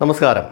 നമസ്കാരം.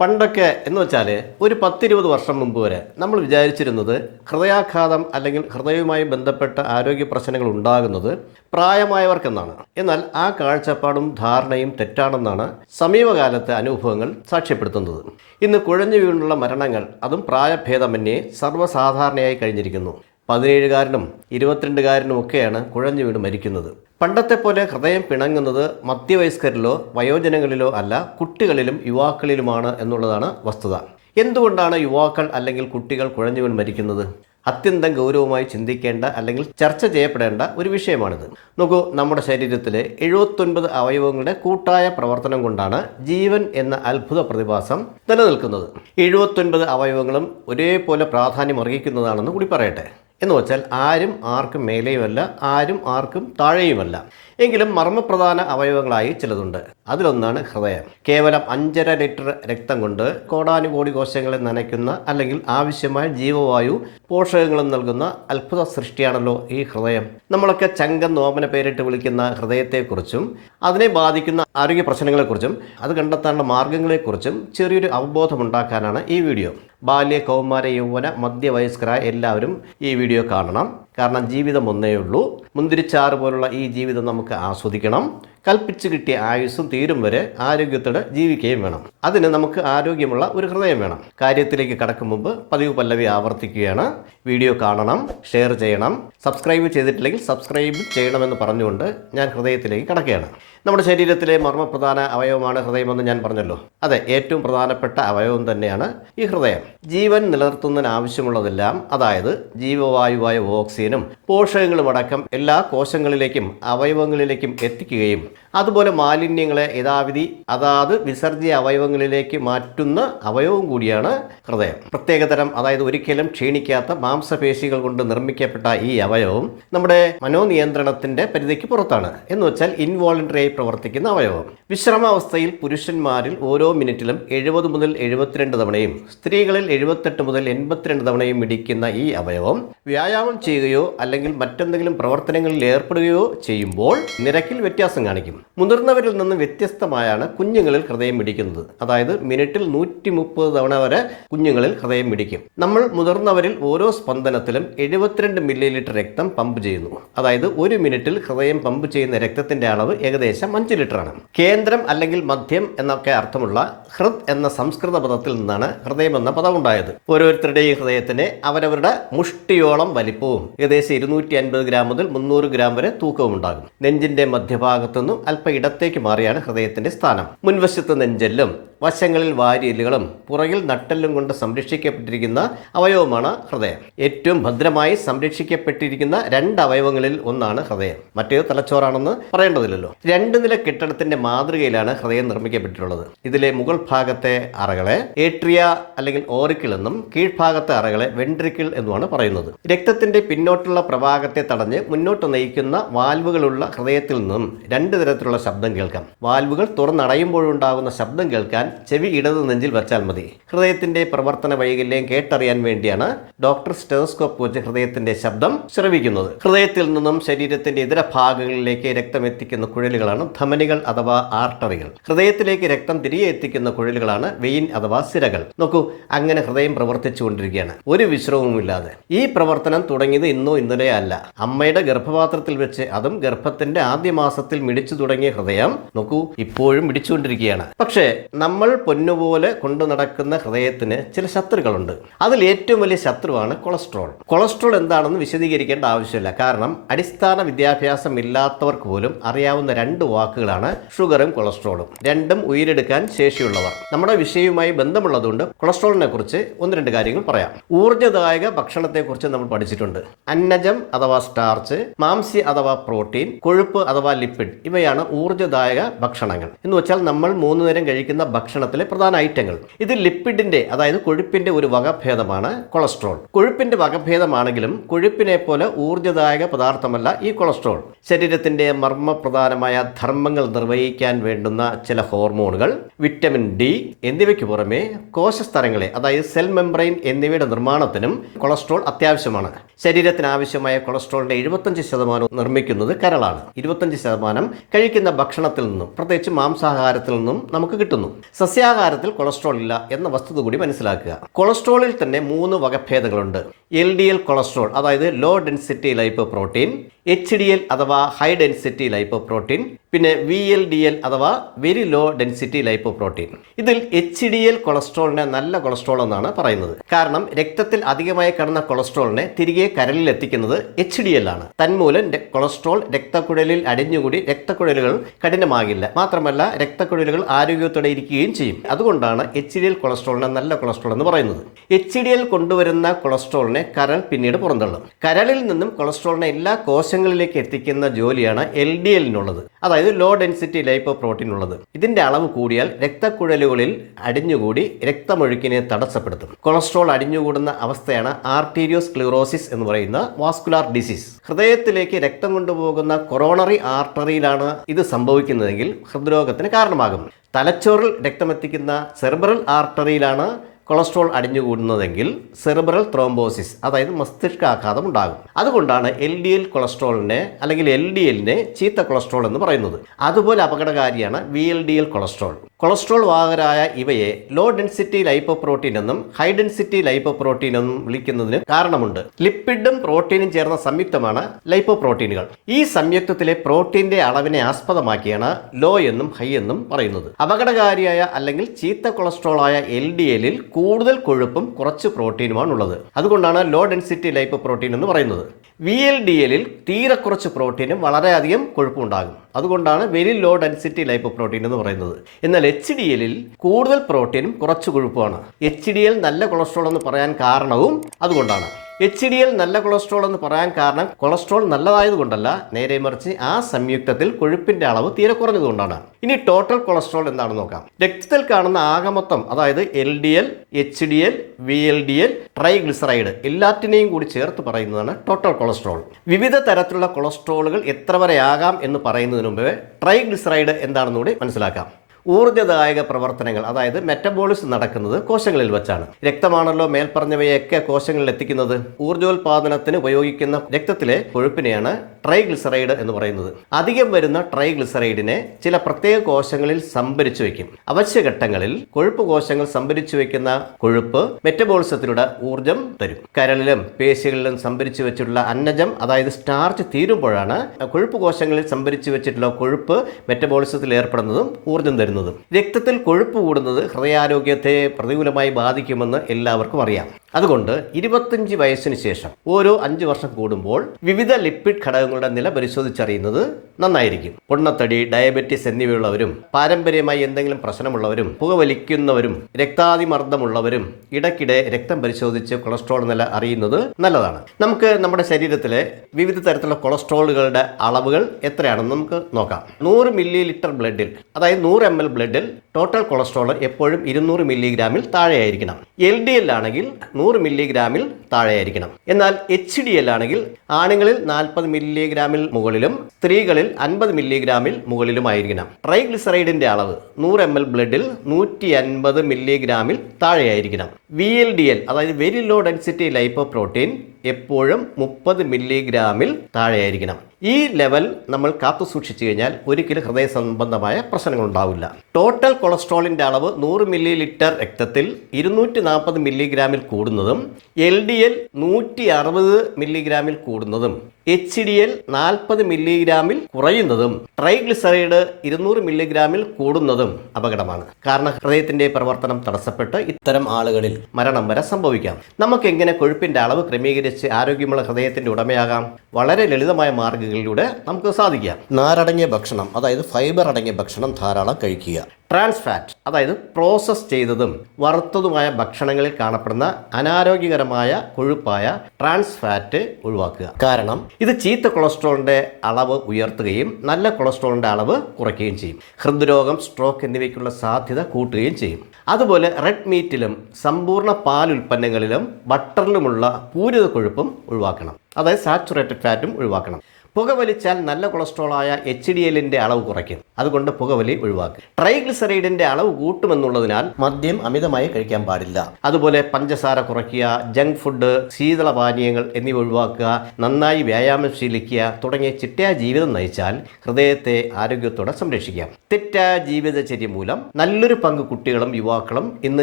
പണ്ടൊക്കെ എന്ന് വെച്ചാൽ ഒരു പത്തിരുപത് വർഷം മുമ്പ് വരെ നമ്മൾ വിചാരിച്ചിരുന്നത് ഹൃദയാഘാതം അല്ലെങ്കിൽ ഹൃദയവുമായി ബന്ധപ്പെട്ട ആരോഗ്യ പ്രശ്നങ്ങൾ ഉണ്ടാകുന്നത് പ്രായമായവർക്കെന്നാണ് എന്നാൽ ആ കാഴ്ചപ്പാടും ധാരണയും തെറ്റാണെന്നാണ് സമീപകാലത്തെ അനുഭവങ്ങൾ സാക്ഷ്യപ്പെടുത്തുന്നത്. ഇന്ന് കുഴഞ്ഞു വീണുള്ള മരണങ്ങൾ അതും പ്രായഭേദമന്യേ സർവസാധാരണയായി കഴിഞ്ഞിരിക്കുന്നു. പതിനേഴുകാരനും ഇരുപത്തിരണ്ടുകാരനും ഒക്കെയാണ് കുഴഞ്ഞു വീണ് മരിക്കുന്നത്. പണ്ടത്തെ പോലെ ഹൃദയം പിണങ്ങുന്നത് മധ്യവയസ്കരിലോ വയോജനങ്ങളിലോ അല്ല കുട്ടികളിലും യുവാക്കളിലുമാണ് എന്നുള്ളതാണ് വസ്തുത. എന്തുകൊണ്ടാണ് യുവാക്കൾ അല്ലെങ്കിൽ കുട്ടികൾ കുഴഞ്ഞുവൻ മരിക്കുന്നത്? അത്യന്തം ഗൗരവമായി ചിന്തിക്കേണ്ട അല്ലെങ്കിൽ ചർച്ച ചെയ്യപ്പെടേണ്ട ഒരു വിഷയമാണിത്. നോക്കൂ നമ്മുടെ ശരീരത്തിലെ എഴുപത്തൊൻപത് അവയവങ്ങളുടെ കൂട്ടായ പ്രവർത്തനം കൊണ്ടാണ് ജീവൻ എന്ന അത്ഭുത പ്രതിഭാസം നിലനിൽക്കുന്നത്. എഴുപത്തൊൻപത് അവയവങ്ങളും ഒരേപോലെ പ്രാധാന്യം അർഹിക്കുന്നതാണെന്ന് കൂടി പറയട്ടെ. എന്ന് വെച്ചാൽ ആരും ആർക്കും മേലെയുമല്ല ആരും ആർക്കും താഴെയുമല്ല. എങ്കിലും മർമ്മപ്രധാന അവയവങ്ങളായി ചിലതുണ്ട്. അതിലൊന്നാണ് ഹൃദയം. കേവലം അഞ്ചര ലിറ്റർ രക്തം കൊണ്ട് കോടാനുകോടി കോശങ്ങളെ നനയ്ക്കുന്ന അല്ലെങ്കിൽ ആവശ്യമായ ജീവവായു പോഷകങ്ങളും നൽകുന്ന അത്ഭുത സൃഷ്ടിയാണല്ലോ ഈ ഹൃദയം. നമ്മളൊക്കെ ചങ്കൻ നോമന പേരിട്ട് വിളിക്കുന്ന ഹൃദയത്തെക്കുറിച്ചും അതിനെ ബാധിക്കുന്ന ആരോഗ്യ പ്രശ്നങ്ങളെക്കുറിച്ചും അത് കണ്ടെത്താനുള്ള മാർഗങ്ങളെക്കുറിച്ചും ചെറിയൊരു അവബോധമുണ്ടാക്കാനാണ് ഈ വീഡിയോ. ബാല്യ കൗമാര യൗവന മധ്യവയസ്കരായ എല്ലാവരും ഈ വീഡിയോ കാണണം. കാരണം ജീവിതം ഒന്നേ ഉള്ളൂ മുന്തിരിച്ചാറ് പോലുള്ള ഈ ജീവിതം നമുക്ക് ആസ്വദിക്കണം. കൽപ്പിച്ച് കിട്ടിയ ആയുസ്സും തീരും വരെ ആരോഗ്യത്തോടെ ജീവിക്കുകയും വേണം. അതിന് നമുക്ക് ആരോഗ്യമുള്ള ഒരു ഹൃദയം വേണം. കാര്യത്തിലേക്ക് കടക്കും മുമ്പ് പതിവ് പല്ലവി ആവർത്തിക്കുകയാണ്. വീഡിയോ കാണണം ഷെയർ ചെയ്യണം. സബ്സ്ക്രൈബ് ചെയ്തിട്ടില്ലെങ്കിൽ സബ്സ്ക്രൈബ് ചെയ്യണമെന്ന് പറഞ്ഞുകൊണ്ട് ഞാൻ ഹൃദയത്തിലേക്ക് കടക്കുകയാണ്. നമ്മുടെ ശരീരത്തിലെ മർമ്മപ്രധാന അവയവമാണ് ഹൃദയമെന്ന് ഞാൻ പറഞ്ഞല്ലോ. അതെ ഏറ്റവും പ്രധാനപ്പെട്ട അവയവം തന്നെയാണ് ഈ ഹൃദയം. ജീവൻ നിലനിർത്തുന്നതിന് ആവശ്യമുള്ളതെല്ലാം അതായത് ജീവവായുവായ ഓക്സിജനും പോഷകങ്ങളും അടക്കം എല്ലാ കോശങ്ങളിലേക്കും അവയവങ്ങളിലേക്കും എത്തിക്കുകയും അതുപോലെ മാലിന്യങ്ങളെ യഥാവിധി അതാത് വിസർജ്യ അവയവങ്ങളിലേക്ക് മാറ്റുന്ന അവയവം കൂടിയാണ് ഹൃദയം. പ്രത്യേകതരം അതായത് ഒരിക്കലും ക്ഷീണിക്കാത്ത മാംസപേശികൾ കൊണ്ട് നിർമ്മിക്കപ്പെട്ട ഈ അവയവം നമ്മുടെ മനോനിയന്ത്രണത്തിന്റെ പരിധിക്ക് പുറത്താണ്. എന്ന് വെച്ചാൽ ഇൻവോളണ്ടറി ആയി പ്രവർത്തിക്കുന്ന അവയവം. വിശ്രമാവസ്ഥയിൽ പുരുഷന്മാരിൽ ഓരോ മിനിറ്റിലും എഴുപത് മുതൽ എഴുപത്തിരണ്ട് തവണയും സ്ത്രീകളിൽ എഴുപത്തെട്ട് മുതൽ എൺപത്തിരണ്ട് തവണയും ഇടിക്കുന്ന ഈ അവയവം വ്യായാമം ചെയ്യുകയോ അല്ലെങ്കിൽ മറ്റെന്തെങ്കിലും പ്രവർത്തനങ്ങളിൽ ഏർപ്പെടുകയോ ചെയ്യുമ്പോൾ നിരക്കിൽ വ്യത്യാസം കാണിക്കും. മുതിർന്നവരിൽ നിന്ന് വ്യത്യസ്തമായാണ് കുഞ്ഞുങ്ങളിൽ ഹൃദയം മിടിക്കുന്നത് അതായത് മിനിറ്റിൽ നൂറ്റി മുപ്പത് തവണ വരെ കുഞ്ഞുങ്ങളിൽ ഹൃദയം മിടിക്കും നമ്മൾ മുതിർന്നവരിൽ ഓരോ സ്പന്ദനത്തിലും എഴുപത്തിരണ്ട് മില്ലി ലിറ്റർ രക്തം പമ്പ് ചെയ്യുന്നു. അതായത് ഒരു മിനിറ്റിൽ ഹൃദയം പമ്പ് ചെയ്യുന്ന രക്തത്തിന്റെ അളവ് ഏകദേശം അഞ്ച് ലിറ്ററാണ്. കേന്ദ്രം അല്ലെങ്കിൽ മധ്യം എന്നൊക്കെ അർത്ഥമുള്ള ഹൃദ് എന്ന സംസ്കൃത പദത്തിൽ നിന്നാണ് ഹൃദയം എന്ന പദം ഉണ്ടായത്. ഓരോരുത്തരുടെയും ഹൃദയത്തിന് അവരവരുടെ മുഷ്ടിയോളം വലിപ്പവും ഏകദേശം ഇരുന്നൂറ്റി അൻപത് ഗ്രാം മുതൽ മുന്നൂറ് ഗ്രാം വരെ തൂക്കവും ഉണ്ടാകും. നെഞ്ചിന്റെ മധ്യഭാഗത്തു നിന്നും അല്പ ഇടത്തേക്ക് മാറിയാണ് ഹൃദയത്തിന്റെ സ്ഥാനം. മുൻവശത്ത് നെഞ്ചെല്ലും വശങ്ങളിൽ വാരിയലുകളും പുറകിൽ നട്ടെല്ലും കൊണ്ട് സംരക്ഷിക്കപ്പെട്ടിരിക്കുന്ന അവയവമാണ് ഹൃദയം. ഏറ്റവും ഭദ്രമായി സംരക്ഷിക്കപ്പെട്ടിരിക്കുന്ന രണ്ട് അവയവങ്ങളിൽ ഒന്നാണ് ഹൃദയം. മറ്റേത് തലച്ചോറാണെന്ന് പറയേണ്ടതില്ലല്ലോ. രണ്ട് നില കെട്ടിടത്തിന്റെ മാതൃകയിലാണ് ഹൃദയം നിർമ്മിക്കപ്പെട്ടിട്ടുള്ളത്. ഇതിലെ മുകൾ ഭാഗത്തെ അറകളെ ഏട്രിയ അല്ലെങ്കിൽ ഓറിക്കിൾ എന്നും കീഴ്ഭാഗത്തെ അറകളെ വെൻട്രിക്കിൾ എന്നുമാണ് പറയുന്നത്. രക്തത്തിന്റെ പിന്നോട്ടുള്ള പ്രവാഹത്തെ തടഞ്ഞ് മുന്നോട്ട് നയിക്കുന്ന വാൽവുകളുള്ള ഹൃദയത്തിൽ നിന്നും രണ്ട് തരത്തിലുള്ള ശബ്ദം കേൾക്കാം. വാൽവുകൾ തുറന്നടയുമ്പോഴുണ്ടാകുന്ന ശബ്ദം കേൾക്കാൻ ചെവി ഇടത് നെഞ്ചിൽ വെച്ചാൽ മതി. ഹൃദയത്തിന്റെ പ്രവർത്തന വൈകല്യം കേട്ടറിയാൻ വേണ്ടിയാണ് ഡോക്ടർ സ്റ്റെതസ്കോപ്പ് വെച്ച് ഹൃദയത്തിന്റെ ശബ്ദം ശ്രവിക്കുന്നത്. ഹൃദയത്തിൽ നിന്നും ശരീരത്തിന്റെ ഇതര ഭാഗങ്ങളിലേക്ക് രക്തം എത്തിക്കുന്ന കുഴലുകളാണ് ധമനികൾ അഥവാ ആർട്ടറികൾ. ഹൃദയത്തിലേക്ക് രക്തം തിരികെ എത്തിക്കുന്ന കുഴലുകളാണ് വെയിൻ അഥവാ സിരകൾ. നോക്കൂ അങ്ങനെ ഹൃദയം പ്രവർത്തിച്ചുകൊണ്ടിരിക്കുകയാണ് ഒരു വിശ്രമവുമില്ലാതെ ഈ പ്രവർത്തനം തുടങ്ങിയത് ഇന്നോ ഇന്നലെ അല്ല. അമ്മയുടെ ഗർഭപാത്രത്തിൽ വെച്ച് അതും ഗർഭത്തിന്റെ ആദ്യ മാസത്തിൽ മിടിച്ചു തുടങ്ങിയ ഹൃദയം നോക്കൂ ഇപ്പോഴും മിടിച്ചുകൊണ്ടിരിക്കുകയാണ് പക്ഷേ നമ്മൾ പൊന്നുപോലെ കൊണ്ടു നടക്കുന്ന ഹൃദയത്തിന് ചില ശത്രുക്കളുണ്ട്. അതിൽ ഏറ്റവും വലിയ ശത്രുവാണ് കൊളസ്ട്രോൾ. കൊളസ്ട്രോൾ എന്താണെന്ന് വിശദീകരിക്കേണ്ട ആവശ്യമില്ല. കാരണം അടിസ്ഥാന വിദ്യാഭ്യാസം ഇല്ലാത്തവർക്ക് പോലും അറിയാവുന്ന രണ്ട് വാക്കുകളാണ് ഷുഗറും കൊളസ്ട്രോളും. രണ്ടും ഉയരെടുക്കാൻ ശേഷിയുള്ളവർ. നമ്മുടെ വിഷയവുമായി ബന്ധമുള്ളതുകൊണ്ട് കൊളസ്ട്രോളിനെ കുറിച്ച് ഒന്ന് രണ്ട് കാര്യങ്ങൾ പറയാം. ഊർജദായക ഭക്ഷണത്തെക്കുറിച്ച് നമ്മൾ പഠിച്ചിട്ടുണ്ട്. അന്നജം അഥവാ സ്റ്റാർച്ച് മാംസ്യ അഥവാ പ്രോട്ടീൻ കൊഴുപ്പ് അഥവാ ലിപ്പിഡ് ഇവയാണ് ഊർജദായക ഭക്ഷണങ്ങൾ. എന്ന് വെച്ചാൽ നമ്മൾ മൂന്ന് നേരം കഴിക്കുന്ന ഭക്ഷണത്തിലെ പ്രധാന ഐറ്റങ്ങൾ. ഇത് ലിപ്പിഡിന്റെ അതായത് കൊഴുപ്പിന്റെ ഒരു വകഭേദമാണ് കൊളസ്ട്രോൾ. കൊഴുപ്പിന്റെ വകഭേദമാണെങ്കിലും കൊഴുപ്പിനെ പോലെ ഊർജദായക പദാർത്ഥമല്ല ഈ കൊളസ്ട്രോൾ. ശരീരത്തിന്റെ മർമ്മപ്രധാനമായ ധർമ്മങ്ങൾ നിർവഹിക്കാൻ വേണ്ടുന്ന ചില ഹോർമോണുകൾ വിറ്റമിൻ ഡി എന്നിവയ്ക്ക് പുറമെ കോശസ്തരങ്ങളെ അതായത് സെൽ മെംബ്രെയിൻ എന്നിവയുടെ നിർമ്മാണത്തിനും കൊളസ്ട്രോൾ അത്യാവശ്യമാണ്. ശരീരത്തിന് ആവശ്യമായ കൊളസ്ട്രോളിന്റെ എഴുപത്തഞ്ച് ശതമാനം നിർമ്മിക്കുന്നത് കരളാണ്. ഇരുപത്തഞ്ച് ശതമാനം കഴിക്കുന്ന ഭക്ഷണത്തിൽ നിന്നും പ്രത്യേകിച്ച് മാംസാഹാരത്തിൽ നിന്നും നമുക്ക് കിട്ടുന്നു. സസ്യാഹാരത്തിൽ കൊളസ്ട്രോൾ ഇല്ല എന്ന വസ്തുത കൂടി മനസ്സിലാക്കുക. കൊളസ്ട്രോളിൽ തന്നെ മൂന്ന് വകഭേദങ്ങളുണ്ട്. എൽ ഡി എൽ കൊളസ്ട്രോൾ അതായത് low density lipoprotein H D L അഥവാ ഹൈ ഡെൻസിറ്റി ലൈപ്പ് പ്രോട്ടീൻ പിന്നെ വി എൽ ഡി എൽ അഥവാ very low density lipoprotein ഇതിൽ എച്ച് ഡി എൽ കൊളസ്ട്രോളിനെ നല്ല കൊളസ്ട്രോൾ എന്നാണ് പറയുന്നത്. കാരണം രക്തത്തിൽ അധികമായി കിടന്ന കൊളസ്ട്രോളിനെ തിരികെ കരലിൽ എത്തിക്കുന്നത് എച്ച് ഡി എൽ ആണ്. തന്മൂലം കൊളസ്ട്രോൾ രക്തക്കുഴലിൽ അടിഞ്ഞുകൂടി രക്തക്കുഴലുകൾ കഠിനമാകില്ല. മാത്രമല്ല രക്തക്കുഴലുകൾ ആരോഗ്യത്തോടെ ഇരിക്കുകയും ചെയ്യും. അതുകൊണ്ടാണ് എച്ച് ഡി എൽ കൊളസ്ട്രോളിനെ നല്ല കൊളസ്ട്രോൾ എന്ന് പറയുന്നത്. എച്ച് ഡി എൽ കൊണ്ടുവരുന്ന കൊളസ്ട്രോളിനെ കരൾ പിന്നീട് പുറന്തള്ളും. കരളിൽ നിന്നും കൊളസ്ട്രോളിനെ എല്ലാ കോശങ്ങളിലേക്ക് എത്തിക്കുന്ന ജോലിയാണ് എൽ ഡി എല്ലിനുള്ളത് അതായത് ലോ ഡെൻസിറ്റി ലൈപ്പോ പ്രോട്ടീൻ ഉള്ളത്. ഇതിന്റെ അളവ് കൂടിയാൽ രക്തക്കുഴലുകളിൽ അടിഞ്ഞുകൂടി രക്തമൊഴുക്കിനെ തടസ്സപ്പെടുത്തും. കൊളസ്ട്രോൾ അടിഞ്ഞുകൂടുന്ന അവസ്ഥയാണ് ആർട്ടീരിയോസ്ക്ലിറോസിസ് എന്ന് പറയുന്ന വാസ്കുലാർ ഡിസീസ് ഹൃദയത്തിലേക്ക് രക്തം കൊണ്ടുപോകുന്ന കൊറോണറി ആർട്ടറിയിലാണ് ഇത് സംഭവിക്കുന്നതെങ്കിൽ ഹൃദ്രോഗത്തിന് കാരണമാകും. തലച്ചോറിൽ രക്തമെത്തിക്കുന്ന സെർബറൽ ആർട്ടറിയിലാണ് കൊളസ്ട്രോൾ അടിഞ്ഞുകൂടുന്നതെങ്കിൽ സെറിബ്രൽ ത്രോംബോസിസ് അതായത് മസ്തിഷ്കാഘാതം ഉണ്ടാകും. അതുകൊണ്ടാണ് എൽ ഡി എൽ കൊളസ്ട്രോളിനെ അല്ലെങ്കിൽ എൽ ഡി എല്ലിനെ ചീത്ത കൊളസ്ട്രോൾ എന്ന് പറയുന്നത്. അതുപോലെ അപകടകാരിയാണ് V L D L cholesterol. Cholesterol വാഹകരായ ഇവയെ ലോ ഡെൻസിറ്റി ലൈപ്പോപ്രോട്ടീൻ എന്നും ഹൈ ഡെൻസിറ്റി ലൈപ്പോപ്രോട്ടീൻ എന്നും വിളിക്കുന്നതിന് കാരണമുണ്ട്. ലിപ്പിഡും പ്രോട്ടീനും ചേർന്ന സംയുക്തമാണ് ലൈപ്പോപ്രോട്ടീനുകൾ ഈ സംയുക്തത്തിലെ പ്രോട്ടീന്റെ അളവിനെ ആസ്പദമാക്കിയാണ് ലോ എന്നും ഹൈ എന്നും പറയുന്നത്. അപകടകാരിയായ അല്ലെങ്കിൽ ചീത്ത കൊളസ്ട്രോൾ ആയ എൽ ഡി എല്ലിൽ കൂടുതൽ കൊഴുപ്പും കുറച്ച് പ്രോട്ടീനുമാണ് ഉള്ളത് അതുകൊണ്ടാണ് ലോ ഡെൻസിറ്റി ലൈപ്പോ പ്രോട്ടീൻ എന്ന് പറയുന്നത്. വി എൽ ഡി എല്ലിൽ തീരെ കുറച്ച് പ്രോട്ടീനും വളരെയധികം കൊഴുപ്പുണ്ടാകും അതുകൊണ്ടാണ് very low density lipoprotein എന്ന് പറയുന്നത്. എന്നാൽ എച്ച് ഡി എല്ലിൽ കൂടുതൽ പ്രോട്ടീനും കുറച്ച് കൊഴുപ്പുമാണ്. എച്ച് ഡി എൽ നല്ല കൊളസ്ട്രോൾ എന്ന് പറയാൻ കാരണവും അതുകൊണ്ടാണ്. എച്ച് ഡി എൽ നല്ല കൊളസ്ട്രോൾ എന്ന് പറയാൻ കാരണം കൊളസ്ട്രോൾ നല്ലതായതുകൊണ്ടല്ല നേരെ മറിച്ച് ആ സംയുക്തത്തിൽ കൊഴുപ്പിന്റെ അളവ് തീരെ കുറഞ്ഞതുകൊണ്ടാണ്. ഇനി ടോട്ടൽ കൊളസ്ട്രോൾ എന്താണെന്ന് നോക്കാം. രക്തത്തിൽ കാണുന്ന ആകമൊത്തം അതായത് L D L H D L V L D L triglyceride എല്ലാറ്റിനെയും കൂടി ചേർത്ത് പറയുന്നതാണ് ടോട്ടൽ കൊളസ്ട്രോൾ വിവിധ തരത്തിലുള്ള കൊളസ്ട്രോളുകൾ എത്ര വരെ ആകാം എന്ന് പറയുന്നതിന് മുമ്പേ ട്രൈഗ്ലിസറൈഡ് എന്താണെന്ന് കൂടി മനസ്സിലാക്കാം. ഊർജദായക പ്രവർത്തനങ്ങൾ അതായത് മെറ്റബോളിസ് നടക്കുന്നത് കോശങ്ങളിൽ വെച്ചാണ്. രക്തമാണല്ലോ മേൽപ്പറഞ്ഞവയൊക്കെ കോശങ്ങളിൽ എത്തിക്കുന്നത്. ഊർജോൽപാദനത്തിന് ഉപയോഗിക്കുന്ന രക്തത്തിലെ കൊഴുപ്പിനെയാണ് ട്രൈഗ്ലിസറൈഡ് എന്ന് പറയുന്നത്. അധികം വരുന്ന ട്രൈഗ്ലിസറൈഡിനെ ചില പ്രത്യേക കോശങ്ങളിൽ സംഭരിച്ചു വയ്ക്കും. അവശ്യഘട്ടങ്ങളിൽ കൊഴുപ്പ് കോശങ്ങൾ സംഭരിച്ചു വയ്ക്കുന്ന കൊഴുപ്പ് മെറ്റബോളിസത്തിലൂടെ ഊർജം തരും. കരളിലും പേശികളിലും സംഭരിച്ചു വെച്ചിട്ടുള്ള അന്നജം അതായത് സ്റ്റാർച്ച് തീരുമ്പോഴാണ് കൊഴുപ്പ് കോശങ്ങളിൽ സംഭരിച്ചു വെച്ചിട്ടുള്ള കൊഴുപ്പ് മെറ്റബോളിസത്തിൽ ഏർപ്പെടുന്നതും ഊർജം തരുന്നതും രക്തത്തിൽ കൊഴുപ്പ് കൂടുന്നത് ഹൃദയാരോഗ്യത്തെ പ്രതികൂലമായി ബാധിക്കുമെന്ന് എല്ലാവർക്കും അറിയാം. അതുകൊണ്ട് ഇരുപത്തഞ്ച് വയസ്സിന് ശേഷം ഓരോ അഞ്ച് വർഷം കൂടുമ്പോൾ വിവിധ ലിപ്പിഡ് ഘടകങ്ങളുടെ നില പരിശോധിച്ചറിയുന്നത് നന്നായിരിക്കും. പൊണ്ണത്തടി ഡയബറ്റിസ് എന്നിവയുള്ളവരും പാരമ്പര്യമായി എന്തെങ്കിലും പ്രശ്നമുള്ളവരും പുകവലിക്കുന്നവരും രക്താതിമർദ്ദമുള്ളവരും ഇടയ്ക്കിടെ രക്തം പരിശോധിച്ച് കൊളസ്ട്രോൾ നില അറിയുന്നത് നല്ലതാണ്. നമുക്ക് നമ്മുടെ ശരീരത്തിലെ വിവിധ തരത്തിലുള്ള കൊളസ്ട്രോളുകളുടെ അളവുകൾ എത്രയാണെന്ന് നമുക്ക് നോക്കാം. നൂറ് മില്ലി ലിറ്റർ ബ്ലഡിൽ അതായത് നൂറ് എം എൽ ബ്ലഡിൽ ടോട്ടൽ കൊളസ്ട്രോൾ എപ്പോഴും ഇരുന്നൂറ് മില്ലിഗ്രാമിൽ താഴെയായിരിക്കണം. എൽ ഡി എൽ ആണെങ്കിൽ നൂറ് മില്ലിഗ്രാമിൽ താഴെയായിരിക്കണം. എന്നാൽ എച്ച് ഡി എൽ ആണെങ്കിൽ ആണുങ്ങളിൽ നാൽപ്പത് മില്ലിഗ്രാമിൽ മുകളിലും സ്ത്രീകളിൽ അൻപത് മില്ലിഗ്രാമിൽ മുകളിലുമായിരിക്കണം ട്രൈഗ്ലിസറൈഡിന്റെ അളവ് നൂറ് എം എൽ ബ്ലഡിൽ നൂറ്റി അൻപത് മില്ലിഗ്രാമിൽ താഴെയായിരിക്കണം. വി എൽ ഡി എൽ അതായത് very low density lipoprotein എപ്പോഴും മുപ്പത് മില്ലിഗ്രാമിൽ താഴെയായിരിക്കണം. ഈ ലെവൽ നമ്മൾ കാത്തു സൂക്ഷിച്ചു കഴിഞ്ഞാൽ ഒരിക്കലും ഹൃദയ സംബന്ധമായ പ്രശ്നങ്ങൾ ഉണ്ടാവില്ല. ടോട്ടൽ കൊളസ്ട്രോളിന്റെ അളവ് നൂറ് മില്ലി ലിറ്റർ രക്തത്തിൽ ഇരുന്നൂറ്റി നാൽപ്പത് മില്ലിഗ്രാമിൽ കൂടുന്നതും എൽ ഡി എൽ നൂറ്റി അറുപത് മില്ലിഗ്രാമിൽ കൂടുന്നതും എച്ച് ഡി എൽ നാൽപ്പത് മില്ലിഗ്രാമിൽ കുറയുന്നതും ട്രൈഗ്ലിസറൈഡ് ഇരുന്നൂറ് മില്ലിഗ്രാമിൽ കൂടുന്നതും അപകടമാണ്. കാരണം ഹൃദയത്തിന്റെ പ്രവർത്തനം തടസ്സപ്പെട്ട് ഇത്തരം ആളുകളിൽ മരണം വരെ സംഭവിക്കാം. നമുക്ക് എങ്ങനെ കൊഴുപ്പിന്റെ അളവ് ക്രമീകരിച്ച് ആരോഗ്യമുള്ള ഹൃദയത്തിന്റെ ഉടമയാകാം? വളരെ ലളിതമായ മാർഗങ്ങളിലൂടെ നമുക്ക് സാധിക്കാം. നാരടങ്ങിയ ഭക്ഷണം അതായത് ഫൈബർ അടങ്ങിയ ഭക്ഷണം ധാരാളം കഴിക്കുക. ട്രാൻസ് ഫാറ്റ് അതായത് പ്രോസസ് ചെയ്തതും വറുത്തതുമായ ഭക്ഷണങ്ങളിൽ കാണപ്പെടുന്ന അനാരോഗ്യകരമായ കൊഴുപ്പായ ട്രാൻസ് ഫാറ്റ് ഒഴിവാക്കുക. കാരണം ഇത് ചീത്ത കൊളസ്ട്രോളിന്റെ അളവ് ഉയർത്തുകയും നല്ല കൊളസ്ട്രോളിന്റെ അളവ് കുറയ്ക്കുകയും ചെയ്യും. ഹൃദ്രോഗം സ്ട്രോക്ക് എന്നിവയ്ക്കുള്ള സാധ്യത കൂട്ടുകയും ചെയ്യും. അതുപോലെ റെഡ് മീറ്റിലും സമ്പൂർണ പാൽ ഉൽപ്പന്നങ്ങളിലും ബട്ടറിലുമുള്ള പൂരിത കൊഴുപ്പും ഒഴിവാക്കണം. അതായത് സാച്ചുറേറ്റഡ് ഫാറ്റും ഒഴിവാക്കണം. പുകവലിച്ചാൽ നല്ല കൊളസ്ട്രോളായ എച്ച് ഡി എല്ലിന്റെ അളവ് കുറയ്ക്കും. അതുകൊണ്ട് പുകവലി ഒഴിവാക്കും ട്രൈഗ്ലിസറൈഡിന്റെ അളവ് കൂട്ടുമെന്നുള്ളതിനാൽ മദ്യം അമിതമായി കഴിക്കാൻ പാടില്ല. അതുപോലെ പഞ്ചസാര കുറയ്ക്കുക ജങ്ക് ഫുഡ് ശീതള പാനീയങ്ങൾ എന്നിവ ഒഴിവാക്കുക നന്നായി വ്യായാമം ശീലിക്കുക തുടങ്ങിയ ചിട്ടയായ ജീവിതം നയിച്ചാൽ ഹൃദയത്തെ ആരോഗ്യത്തോടെ സംരക്ഷിക്കാം. തെറ്റായ ജീവിതചര്യ മൂലം നല്ലൊരു പങ്ക് കുട്ടികളും യുവാക്കളും ഇന്ന്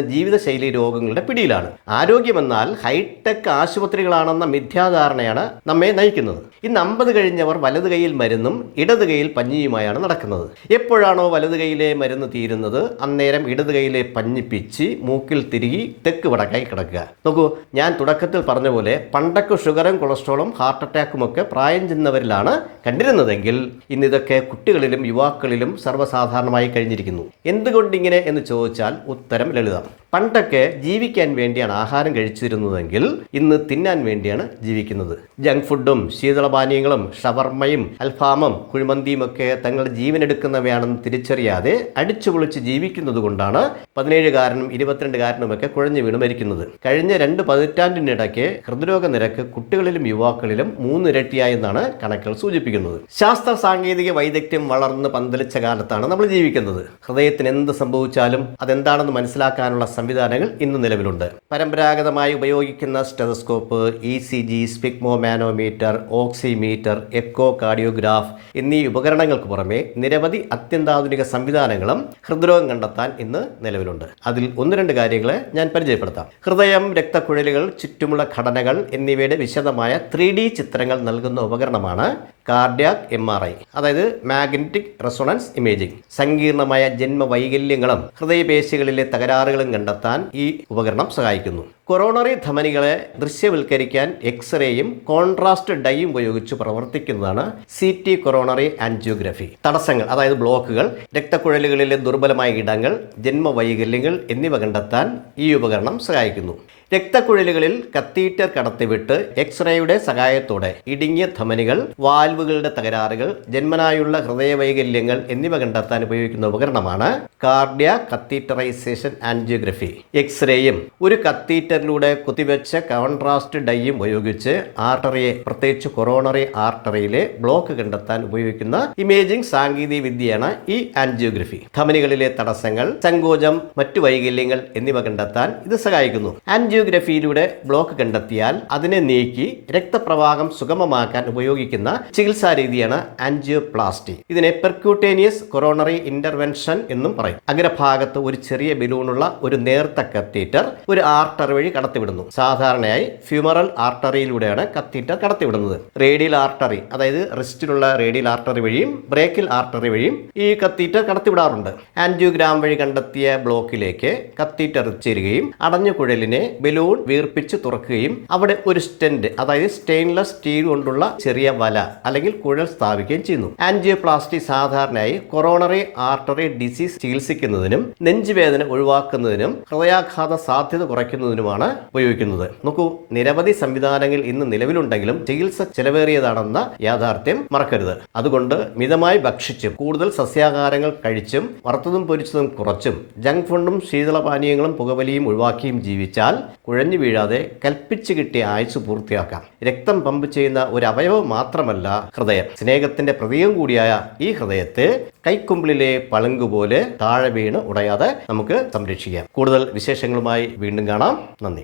ജീവിതശൈലി രോഗങ്ങളുടെ പിടിയിലാണ്. ആരോഗ്യമെന്നാൽ ഹൈടെക് ആശുപത്രികളാണെന്ന മിഥ്യാധാരണയാണ് നമ്മെ നയിക്കുന്നത്. ഇന്ന് അമ്പത് കഴിഞ്ഞവർ വലത് കൈയിൽ മരുന്നും ഇടത് കൈയിൽ പഞ്ഞിയുമായാണ് നടക്കുന്നത്. എപ്പോഴാണോ വലത് കൈയിലെ മരുന്ന് തീരുന്നത് അന്നേരം ഇടത് കൈയിലെ പഞ്ഞി പിച്ച് മൂക്കിൽ തിരികി തെക്ക് വടക്കായി കിടക്കുക. നോക്കൂ ഞാൻ തുടക്കത്തിൽ പറഞ്ഞ പോലെ പണ്ടൊക്കെ ഷുഗറും കൊളസ്ട്രോളും ഹാർട്ട് അറ്റാക്കും ഒക്കെ പ്രായം ചെന്നവരിലാണ് കണ്ടിരുന്നതെങ്കിൽ ഇന്ന് ഇതൊക്കെ കുട്ടികളിലും യുവാക്കളിലും സർവസാധാരണമായി കഴിഞ്ഞിരിക്കുന്നു. എന്തുകൊണ്ടിങ്ങനെ എന്ന് ചോദിച്ചാൽ ഉത്തരം ലളിതം. പണ്ടൊക്കെ ജീവിക്കാൻ വേണ്ടിയാണ് ആഹാരം കഴിച്ചിരുന്നതെങ്കിൽ ഇന്ന് തിന്നാൻ വേണ്ടിയാണ് ജീവിക്കുന്നത്. ജങ്ക് ഫുഡും ശീതളപാനീയങ്ങളും ഷവർമ്മയും അൽഫാമും കുഴിമന്തിയും ഒക്കെ തങ്ങളുടെ ജീവനെടുക്കുന്നവയാണെന്ന് തിരിച്ചറിയാതെ അടിച്ചു പൊളിച്ച് ജീവിക്കുന്നത് കൊണ്ടാണ് പതിനേഴുകാരനും ഇരുപത്തിരണ്ടുകാരനുമൊക്കെ കുഴഞ്ഞു വീണ് മരിക്കുന്നത്. കഴിഞ്ഞ രണ്ട് പതിറ്റാണ്ടിനിടയ്ക്ക് ഹൃദ്രോഗ നിരക്ക് കുട്ടികളിലും യുവാക്കളിലും മൂന്നിരട്ടിയായെന്നാണ് കണക്കുകൾ സൂചിപ്പിക്കുന്നത്. ശാസ്ത്ര സാങ്കേതിക വൈദഗ്ധ്യം വളർന്ന് പന്തലിച്ച കാലത്താണ് നമ്മൾ ജീവിക്കുന്നത്. ഹൃദയത്തിന് എന്ത് സംഭവിച്ചാലും അതെന്താണെന്ന് മനസ്സിലാക്കാനുള്ള സംവിധാനങ്ങൾ ഇന്ന് നിലവിലുണ്ട്. പരമ്പരാഗതമായി ഉപയോഗിക്കുന്ന stethoscope E C G sphygmomanometer oximeter echocardiograph എന്നീ ഉപകരണങ്ങൾക്ക് പുറമെ നിരവധി അത്യന്താധുനിക സംവിധാനങ്ങളും ഹൃദ്രോഗം കണ്ടെത്താൻ ഇന്ന് നിലവിലുണ്ട്. അതിൽ ഒന്ന് രണ്ട് കാര്യങ്ങളെ ഞാൻ പരിചയപ്പെടുത്താം. ഹൃദയം രക്തക്കുഴലുകൾ ചുറ്റുമുള്ള ഘടനകൾ എന്നിവയുടെ വിശദമായ ത്രീ ചിത്രങ്ങൾ നൽകുന്ന ഉപകരണമാണ് കാർഡിയാക് എം ആർ ഐ അതായത് മാഗ്നറ്റിക് റെസൊണൻസ് ഇമേജിംഗ്. സങ്കീർണമായ ജന്മവൈകല്യങ്ങളും ഹൃദയപേശികളിലെ തകരാറുകളും കണ്ടെത്താൻ ഈ ഉപകരണം സഹായിക്കുന്നു. കൊറോണറി ധമനികളെ ദൃശ്യവൽക്കരിക്കാൻ എക്സ്റേയും കോൺട്രാസ്റ്റ് ഡൈയും ഉപയോഗിച്ച് പ്രവർത്തിക്കുന്നതാണ് സി ടി കൊറോണറി ആൻജിയോഗ്രഫി. തടസ്സങ്ങൾ അതായത് ബ്ലോക്കുകൾ രക്തക്കുഴലുകളിലെ ദുർബലമായ ഇടങ്ങൾ ജന്മവൈകല്യങ്ങൾ എന്നിവ കണ്ടെത്താൻ ഈ ഉപകരണം സഹായിക്കുന്നു. രക്തക്കുഴലുകളിൽ കത്തീറ്റർ കടത്തിവിട്ട് എക്സ്റേയുടെ സഹായത്തോടെ ഇടുങ്ങിയ ധമനികൾ വാൽവുകളുടെ തകരാറുകൾ ജന്മനായുള്ള ഹൃദയവൈകല്യങ്ങൾ എന്നിവ കണ്ടെത്താൻ ഉപയോഗിക്കുന്ന ഉപകരണമാണ് കാർഡിയ കത്തീറ്ററൈസേഷൻ ആൻജിയോഗ്രഫി. എക്സ്റേയും ഒരു കത്തീറ്ററിലൂടെ കുത്തിവെച്ച കോൺട്രാസ്റ്റ് ഡൈയും ഉപയോഗിച്ച് ആർട്ടറിയെ പ്രത്യേകിച്ച് കൊറോണറി ആർട്ടറിയിലെ ബ്ലോക്ക് കണ്ടെത്താൻ ഉപയോഗിക്കുന്ന ഇമേജിംഗ് സാങ്കേതിക വിദ്യയാണ് ഈ ആൻജിയോഗ്രഫി. ധമനികളിലെ തടസ്സങ്ങൾ സങ്കോചം മറ്റു വൈകല്യങ്ങൾ എന്നിവ കണ്ടെത്താൻ ഇത് സഹായിക്കുന്നു. ആൻജിയോഗ്രഫിയിലൂടെ ബ്ലോക്ക് കണ്ടെത്തിയാൽ അതിനെ നീക്കി രക്തപ്രവാഹം സുഗമമാക്കാൻ ഉപയോഗിക്കുന്ന ചികിത്സാ രീതിയാണ് ആൻജിയോപ്ലാസ്റ്റി. ഇതിനെ പെർക്യൂട്ടേനിയസ് കൊറോണറി ഇന്റർവെൻഷൻ എന്നും പറയും. അഗ്രഭാഗത്ത് ഒരു ചെറിയ ബലൂണുള്ള ഒരു നേർത്ത കത്തീറ്റർ ഒരു ആർട്ടറി വഴി കടത്തിവിടുന്നു. സാധാരണയായി ഫ്യൂമറൽ ആർട്ടറിയിലൂടെയാണ് കത്തീറ്റർ കടത്തിവിടുന്നത്. റേഡിയൽ ആർട്ടറി അതായത് റിസ്റ്റിലുള്ള റേഡിയൽ ആർട്ടറി വഴിയും ബ്രേക്കിൽ ആർട്ടറി വഴിയും ഈ കത്തീറ്റർ കടത്തിവിടാറുണ്ട്. ആൻജിയോഗ്രാം വഴി കണ്ടെത്തിയ ബ്ലോക്കിലേക്ക് കത്തീറ്റർ ചേരുകയും അടഞ്ഞ കുഴലിനെ ബലൂൺ വീർപ്പിച്ച് തുറക്കുകയും അവിടെ ഒരു സ്റ്റെൻഡ് അതായത് സ്റ്റെയിൻലെസ് സ്റ്റീൽ കൊണ്ടുള്ള ചെറിയ വല അല്ലെങ്കിൽ കുഴൽ സ്ഥാപിക്കുകയും ചെയ്യുന്നു. ആൻജിയോപ്ലാസ്റ്റി സാധാരണയായി കൊറോണറി ആർട്ടറി ഡിസീസ് ചികിത്സിക്കുന്നതിനും നെഞ്ചുവേദന ഒഴിവാക്കുന്നതിനും ഹൃദയാഘാത സാധ്യത കുറയ്ക്കുന്നതിനുമാണ് ഉപയോഗിക്കുന്നത്. നോക്കൂ നിരവധി സംവിധാനങ്ങൾ ഇന്ന് നിലവിലുണ്ടെങ്കിലും ചികിത്സ ചെലവേറിയതാണെന്ന യാഥാർത്ഥ്യം മറക്കരുത്. അതുകൊണ്ട് മിതമായി ഭക്ഷിച്ചും കൂടുതൽ സസ്യാഹാരങ്ങൾ കഴിച്ചും വറുത്തതും പൊരിച്ചതും കുറച്ചും ജങ്ക് ഫുഡും ശീതളപാനീയങ്ങളും പുകവലിയും ഒഴിവാക്കിയും ജീവിച്ചാൽ കുഴഞ്ഞു വീഴാതെ കൽപ്പിച്ചു കിട്ടിയ ആയുസ് പൂർത്തിയാക്കാം. രക്തം പമ്പ് ചെയ്യുന്ന ഒരു അവയവം മാത്രമല്ല ഹൃദയം. സ്നേഹത്തിന്റെ പ്രതീകം കൂടിയായ ഈ ഹൃദയത്തെ കൈക്കുമ്പിളിലെ പളുങ്കുപോലെ താഴെ വീണ് ഉടയാതെ നമുക്ക് സംരക്ഷിക്കാം. കൂടുതൽ വിശേഷങ്ങളുമായി വീണ്ടും കാണാം. നന്ദി.